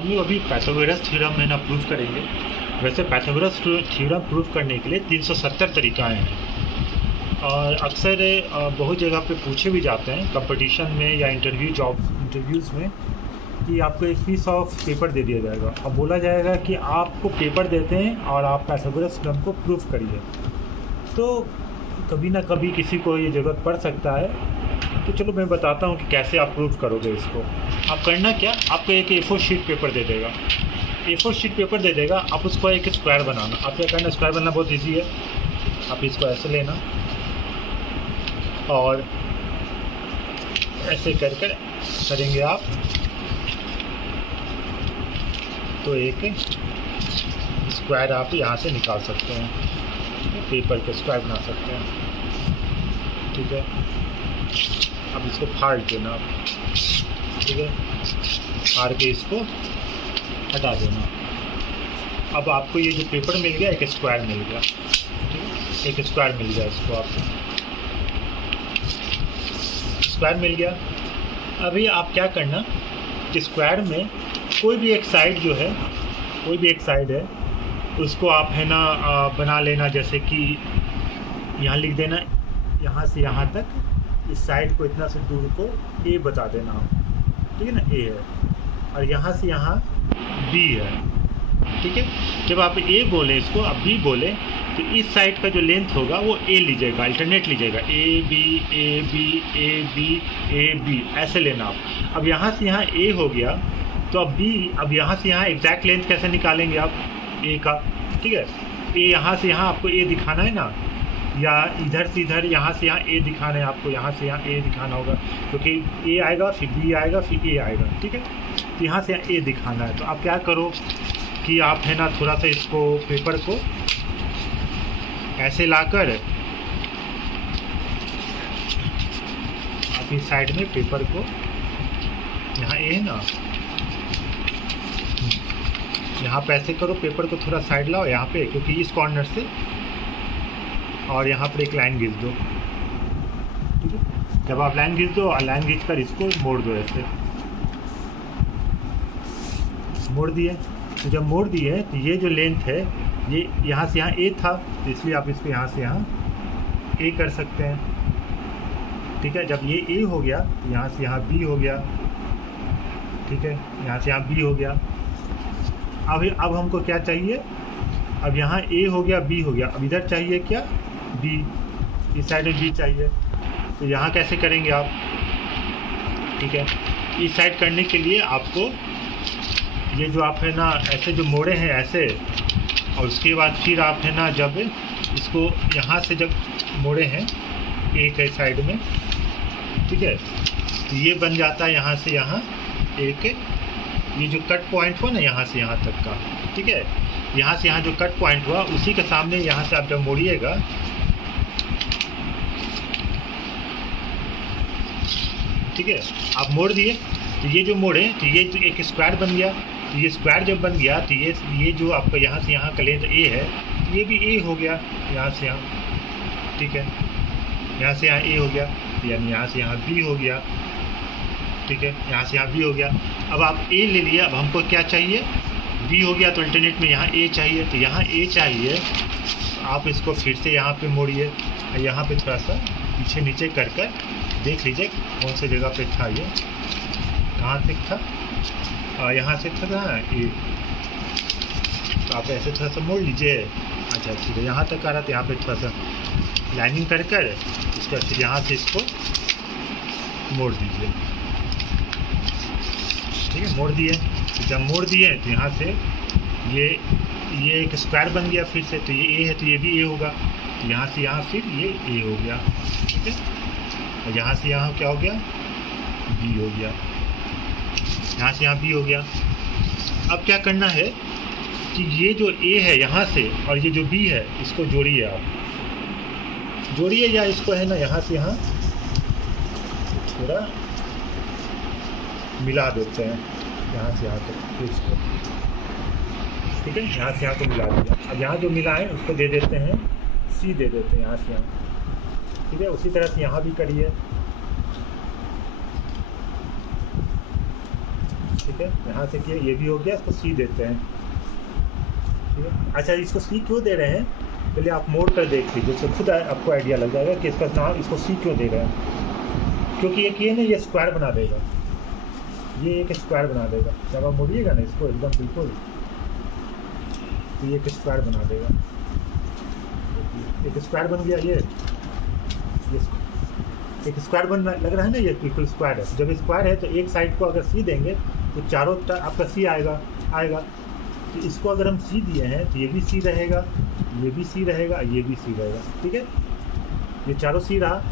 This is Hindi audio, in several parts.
हम लोग अभी पाइथागोरस थ्योरम है ना प्रूफ करेंगे। वैसे पाइथागोरस थ्योरम प्रूफ करने के लिए 370 तरीक़ाएँ हैं और अक्सर बहुत जगह पे पूछे भी जाते हैं कंपटीशन में या इंटरव्यूज़ में कि आपको एक पीस ऑफ पेपर दे दिया जाएगा और बोला जाएगा कि आपको पेपर देते हैं और आप पाइथागोरस थ्योरम को प्रूफ करिए। तो कभी ना कभी किसी को ये ज़रूरत पड़ सकता है, तो चलो मैं बताता हूँ कि कैसे आप प्रूफ करोगे इसको। आप करना क्या, आपको एक A4 शीट पेपर दे देगा, A4 शीट पेपर दे देगा, आप उसको एक स्क्वायर बनाना। आप क्या करना, स्क्वायर बनना बहुत ईजी है। आप इसको ऐसे लेना और ऐसे कर कर करेंगे आप तो एक स्क्वायर आप यहाँ से निकाल सकते हैं, पेपर के स्क्वायर बना सकते हैं। ठीक है, अब इसको फाड़ देना आप, ठीक है, फाड़ के इसको हटा देना। अब आपको ये जो पेपर मिल गया, एक स्क्वायर मिल गया, ठीक है, एक स्क्वायर मिल गया, इसको आपको स्क्वायर मिल गया। अभी आप क्या करना कि स्क्वायर में कोई भी एक साइड जो है, कोई भी एक साइड है, उसको आप है ना बना लेना। जैसे कि यहाँ लिख देना, यहाँ से यहाँ तक इस साइड को इतना से दूर को A बता देना आप, ठीक है ना, A है और यहाँ से यहाँ B है, ठीक है। जब आप A बोले इसको, आप B बोले, तो इस साइड का जो लेंथ होगा वो A लीजिएगा, अल्टरनेट लीजिएगा, A B A B A B A B ऐसे लेना आप। अब यहाँ से यहाँ A हो गया, तो अब यहाँ से यहाँ एग्जैक्ट लेंथ कैसे निकालेंगे आप A का, ठीक है। A यहाँ से यहाँ आपको A दिखाना है ना, या इधर से इधर यहाँ से यहाँ A दिखाना है आपको, यहाँ से यहाँ A दिखाना होगा, क्योंकि A आएगा फिर B आएगा फिर A आएगा, ठीक है। तो यहाँ से यहाँ A दिखाना है, तो आप क्या करो कि आप है ना थोड़ा सा इसको पेपर को ऐसे लाकर आप इस साइड में पेपर को, यहाँ A है ना, यहाँ पे ऐसे करो, पेपर को थोड़ा साइड लाओ यहाँ पे, क्योंकि इस कॉर्नर से, और यहाँ पर एक लाइन खींच दो, ठीक है। जब आप लाइन खींच दो और लाइन खींच कर इसको मोड़ दो, ऐसे मोड़ दिए। तो जब मोड़ दिए तो ये जो लेंथ है, ये यहाँ से यहाँ A था, तो इसलिए आप इसको यहाँ से यहाँ A कर सकते हैं, ठीक है। जब ये A हो गया तो यहाँ से यहाँ B हो गया, ठीक है, यहाँ से यहाँ B हो गया। अब हमको क्या चाहिए, अब यहाँ A हो गया, B हो गया, अब इधर चाहिए क्या, B, इस साइड में B चाहिए। तो यहाँ कैसे करेंगे आप, ठीक है। इस साइड करने के लिए आपको ये जो आप है ना ऐसे जो मोड़े हैं ऐसे, और उसके बाद फिर आप है ना जब इसको यहाँ से जब मोड़े हैं एक साइड में, ठीक है, तो ये बन जाता है यहाँ से यहाँ एक, ये जो कट पॉइंट हुआ ना यहाँ से यहाँ तक का, ठीक है, यहाँ से यहाँ जो कट पॉइंट हुआ उसी के सामने यहाँ से आप जब मोड़िएगा, ठीक है, आप मोड़ दिए, तो ये जो मोड़े तो ये तो एक स्क्वायर बन गया। तो ये स्क्वायर जब बन गया तो ये जो आपका यहाँ से यहाँ का लेंथ A है, तो ये भी A हो गया यहाँ से यहाँ, ठीक है, यहाँ से यहाँ A हो गया, यानी यहाँ से यहाँ B हो गया, ठीक है, यहाँ से यहाँ B हो गया। अब आप A ले लिया, अब हमको क्या चाहिए, B हो गया, तो अल्टरनेट में यहाँ A चाहिए, तो यहाँ A चाहिए, आप इसको फिर से यहाँ पे मोड़िए, यहाँ पे थोड़ा सा पीछे नीचे कर कर देख लीजिए कौन सी जगह पे था, ये कहाँ तक था, यहाँ से था ना ये, तो आप ऐसे थोड़ा सा मोड़ लीजिए। अच्छा ठीक है, यहाँ तक आ रहा था, यहाँ पे थोड़ा सा लाइनिंग कर कर इसको फिर यहाँ से इसको मोड़ दीजिए, ठीक है, मोड़ दिए। तो जब मोड़ दिए तो यहाँ से ये एक स्क्वायर बन गया फिर से, तो ये A है तो ये भी A होगा, तो यहाँ से यहाँ फिर ये A हो गया, ठीक है, और यहाँ से यहाँ क्या हो गया, B हो गया, यहाँ से यहाँ B हो गया। अब क्या करना है कि ये जो A है यहाँ से और ये जो B है इसको जोड़िए, आप जोड़िए, या इसको है ना यहाँ से यहाँ थोड़ा मिला देते हैं, यहाँ से यहाँ तक इसको, ठीक है, यहाँ से यहाँ को मिला दिया। अब यहाँ जो मिला है उसको दे देते हैं C, दे देते हैं यहाँ से यहाँ, ठीक है। उसी तरह से यहाँ भी करिए, ठीक है, यहाँ से किया, ये भी हो गया, इसको सी देते हैं। ठीक है, अच्छा इसको सी क्यों दे रहे हैं, पहले आप मोड़ कर देख लीजिए, तो खुद आपको आइडिया लग जाएगा कि इसका नाम, इसको सी क्यों दे रहे हैं। क्योंकि एक ये ना, ये स्क्वायर बना देगा, ये एक स्क्वायर बना देगा। जब आप मोड़िएगा ना इसको एकदम बिल्कुल, तो ये एक स्क्वायर बना देगा। एक स्क्वायर बन गया, ये एक स्क्वायर बन लग रहा है ना, ये बिल्कुल स्क्वायर है। जब स्क्वायर है तो एक साइड को अगर सी देंगे तो चारों आपका सी आएगा। तो इसको अगर हम सी दिए हैं तो ये भी सी रहेगा, ये भी सी रहेगा, ये भी सी रहेगा। ठीक है, ये चारों सी रहा।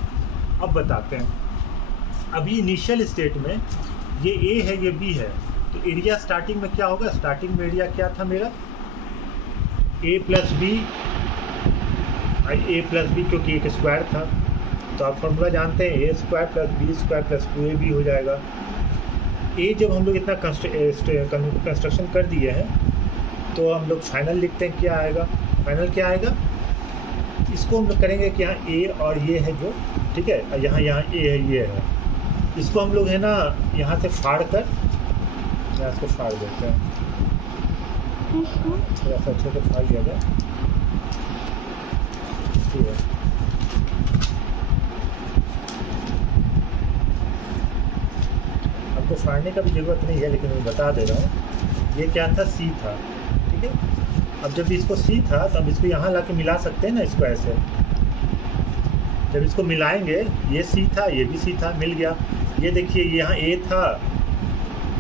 अब बताते हैं, अभी इनिशियल स्टेट में ये ए है, ये बी है, तो एरिया स्टार्टिंग में क्या होगा, स्टार्टिंग में एरिया क्या था मेरा, ए प्लस बी, क्योंकि एक स्क्वायर था। तो आप फॉर्मूला जानते हैं, A square plus B square plus 2ab हो जाएगा। ए जब हम लोग इतना कंस्ट्रक्शन कर दिए हैं तो हम लोग फाइनल लिखते हैं, क्या आएगा, फाइनल क्या आएगा, इसको हम लोग करेंगे कि यहाँ ए और ये है जो, ठीक है, यहाँ ए है, ये है, इसको हम लोग है ना यहाँ से फाड़ कर, यहाँ इसको फाड़ देते हैं, थोड़ा सा अच्छे से फाड़ दिया जाए। ठीक है, आपको फाड़ने का भी ज़रूरत नहीं है, लेकिन मैं बता दे रहा हूँ। ये क्या था, सी था। ठीक है, अब जब इसको सी था तो अब इसको यहाँ ला के मिला सकते हैं ना, इसको ऐसे जब इसको मिलाएंगे, ये सी था, ये भी सी था, मिल गया। ये देखिए, यहाँ ए था,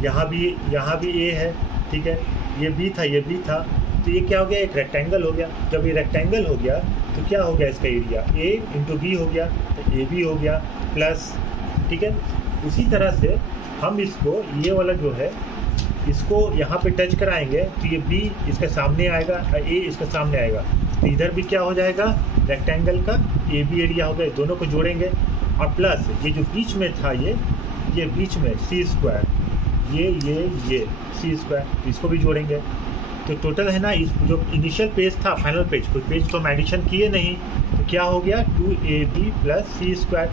यहाँ भी ए है, ठीक है, ये बी था, ये बी था, तो ये क्या हो गया, एक रेक्टेंगल हो गया। जब ये रेक्टेंगल हो गया तो क्या हो गया, इसका एरिया ए इंटू बी हो गया, तो ए बी हो गया प्लस। ठीक है, उसी तरह से हम इसको, ये वाला जो है, इसको यहाँ पे टच कराएंगे तो ये बी इसके सामने आएगा, ए इसके सामने आएगा, तो इधर भी क्या हो जाएगा, रेक्टेंगल का ए बी एरिया हो गया। दोनों को जोड़ेंगे और प्लस ये जो बीच में था, ये बीच में सी स्क्वायर, ये सी स्क्वायर, इसको भी जोड़ेंगे। तो टोटल है ना, इस जो इनिशियल पेज था, फाइनल पेज, कोई पेज तो हम एडिशन किए नहीं, तो क्या हो गया, 2ab प्लस सी स्क्वायर।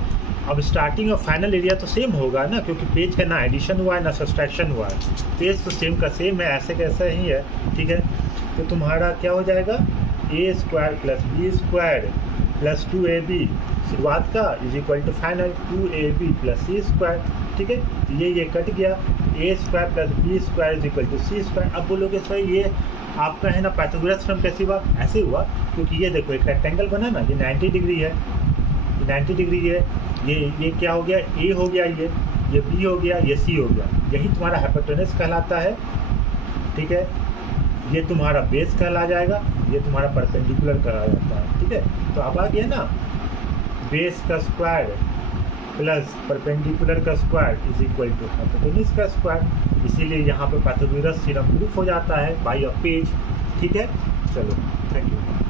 अब स्टार्टिंग और फाइनल एरिया तो सेम होगा ना, क्योंकि पेज का ना एडिशन हुआ है ना सब्सट्रैक्शन हुआ है, पेज तो सेम का सेम है, ऐसे कैसा ही है। ठीक है, तो तुम्हारा क्या हो जाएगा, A square plus B square plus 2ab शुरुआत का is equal to final 2ab plus C square. ठीक है, ये कट गया, A square plus B square is equal to C square. अब बोलोगे सर ये आपका है ना पाइथागोरस थ्योरम कैसे हुआ, ऐसे हुआ क्योंकि ये देखो एक रेक्टेंगल बना ना, ये 90 डिग्री है, 90 डिग्री है, ये क्या हो गया, ए हो गया, ये बी हो गया, ये सी हो गया, यही तुम्हारा हाइपोटेनस कहलाता है। ठीक है, ये तुम्हारा बेस कहला जाएगा, ये तुम्हारा परपेंडिकुलर कहा जाता है। ठीक है, तो अब आ गया ना, बेस का स्क्वायर प्लस परपेंडिकुलर का square is equal to hypotenuse का स्क्वायर, इसीलिए यहाँ पे पाइथागोरस थ्योरम प्रूफ हो जाता है बाय अ पेज। ठीक है, चलो, थैंक यू।